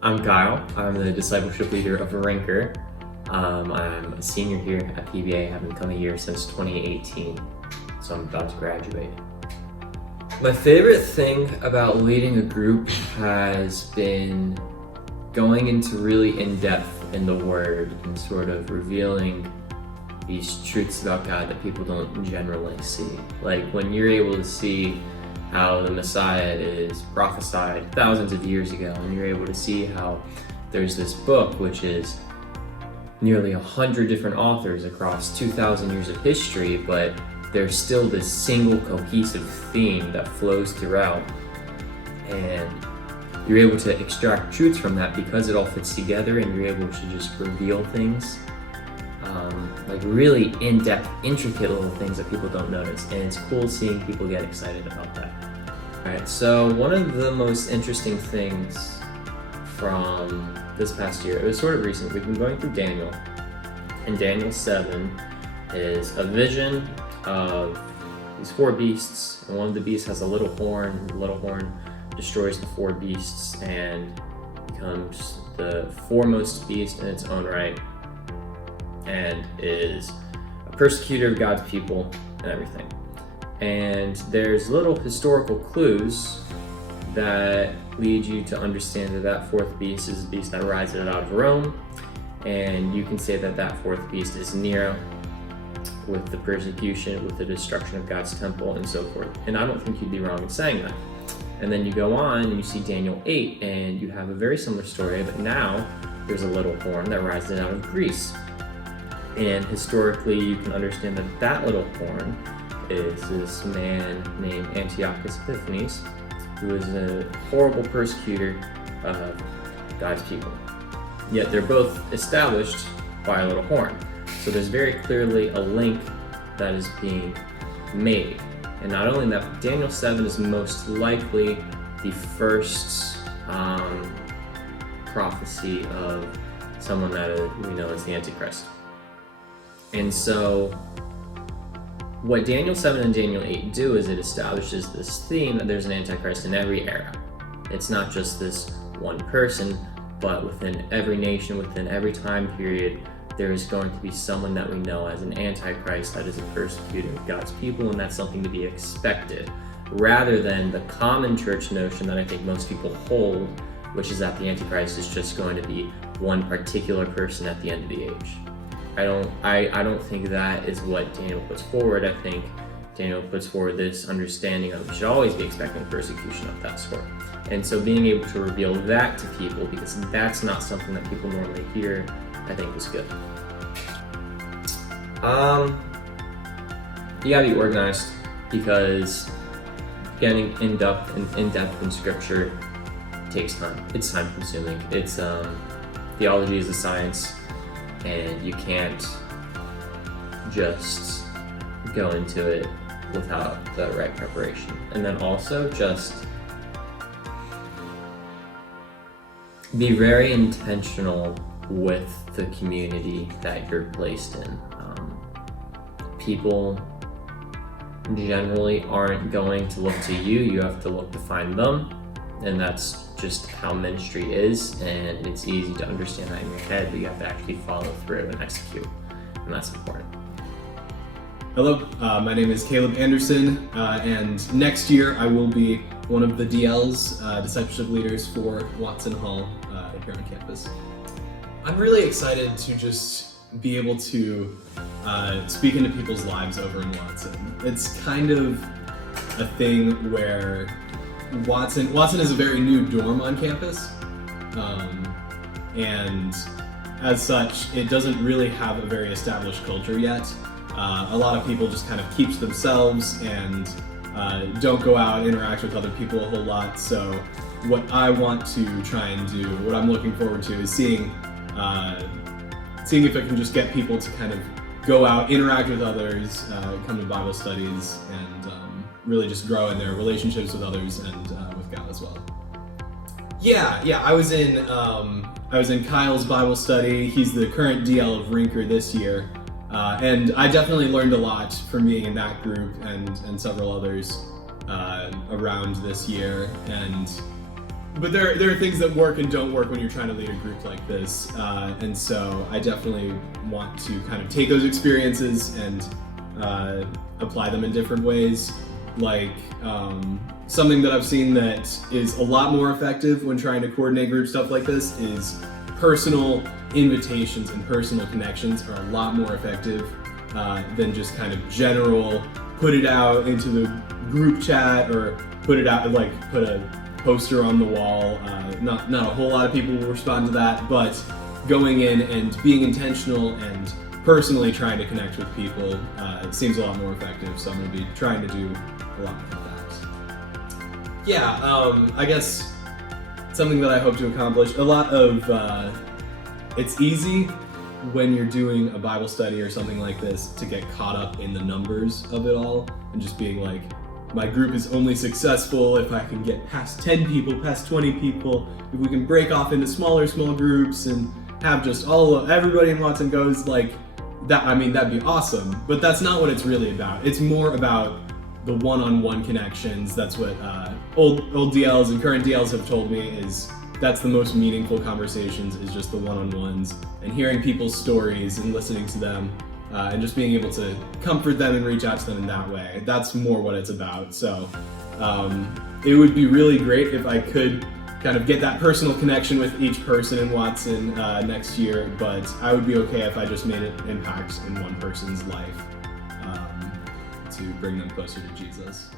I'm Kyle. I'm the discipleship leader of Rinker. I'm a senior here at PBA. I've been coming here since 2018, so I'm about to graduate. My favorite thing about leading a group has been going into really in-depth in the Word and sort of revealing these truths about God that people don't generally see. Like when you're able to see how the Messiah is prophesied thousands of years ago, and you're able to see how there's this book which is nearly 100 different authors across 2,000 years of history, but there's still this single cohesive theme that flows throughout, and you're able to extract truths from that because it all fits together, and you're able to just reveal things, like really in-depth, intricate little things that people don't notice, and it's cool seeing people get excited about that. Alright, so one of the most interesting things from this past year, it was sort of recent, we've been going through Daniel, and Daniel 7 is a vision of these four beasts, and one of the beasts has a little horn, and the little horn destroys the four beasts and becomes the foremost beast in its own right, and is a persecutor of God's people and everything. And there's little historical clues that lead you to understand that that fourth beast is a beast that rises out of Rome, and you can say that that fourth beast is Nero, with the persecution, with the destruction of God's temple, and so forth. And I don't think you'd be wrong in saying that. And then you go on and you see Daniel 8, and you have a very similar story, but now there's a little horn that rises out of Greece. And historically, you can understand that that little horn is this man named Antiochus Epiphanes, who is a horrible persecutor of God's people. Yet they're both established by a little horn. So there's very clearly a link that is being made. And not only that, but Daniel 7 is most likely the first prophecy of someone that we know as the Antichrist. And so what Daniel 7 and Daniel 8 do is it establishes this theme that there's an Antichrist in every era. It's not just this one person, but within every nation, within every time period, there is going to be someone that we know as an Antichrist that is a persecutor of God's people, and that's something to be expected, rather than the common church notion that I think most people hold, which is that the Antichrist is just going to be one particular person at the end of the age. I don't think that is what Daniel puts forward. I think Daniel puts forward this understanding of we should always be expecting persecution of that sort. And so being able to reveal that to people, because that's not something that people normally hear, I think was good. You gotta be organized, because getting in depth in scripture takes time. It's time consuming. It's theology is a science, and you can't just go into it without the right preparation. And then also just be very intentional with the community that you're placed in. People generally aren't going to look to you. You have to look to find them, and that's just how ministry is, and it's easy to understand that in your head, but you have to actually follow through and execute, and that's important. Hello, my name is Caleb Anderson, and next year I will be one of the DLs, discipleship leaders for Watson Hall here on campus. I'm really excited to just be able to speak into people's lives over in Watson. It's kind of a thing where Watson is a very new dorm on campus, and as such, it doesn't really have a very established culture yet. A lot of people just kind of keep to themselves and don't go out and interact with other people a whole lot. So what I want to try and do, what I'm looking forward to, is seeing if I can just get people to kind of go out, interact with others, come to Bible studies, and really just grow in their relationships with others and with God as well. Yeah. I was in Kyle's Bible study. He's the current DL of Rinker this year, and I definitely learned a lot from being in that group and several others around this year. And but there are things that work and don't work when you're trying to lead a group like this, and so I definitely want to kind of take those experiences and apply them in different ways. Like something that I've seen that is a lot more effective when trying to coordinate group stuff like this is personal invitations and personal connections are a lot more effective than just kind of general put it out into the group chat or put it out, like put a poster on the wall. Not a whole lot of people will respond to that, but going in and being intentional and personally trying to connect with people seems a lot more effective. So I'm going to be trying to do a lot more of that. Yeah, I guess something that I hope to accomplish. A lot of it's easy when you're doing a Bible study or something like this to get caught up in the numbers of it all and just being like, my group is only successful if I can get past 10 people, past 20 people, if we can break off into small groups and have just everybody in Watson goes like that. I mean, that'd be awesome, but that's not what it's really about. It's more about the one-on-one connections. That's what old DLs and current DLs have told me is that's the most meaningful conversations, is just the one-on-ones and hearing people's stories and listening to them and just being able to comfort them and reach out to them in that way. That's more what it's about. So it would be really great if I could kind of get that personal connection with each person in Watson next year, but I would be okay if I just made an impact in one person's life to bring them closer to Jesus.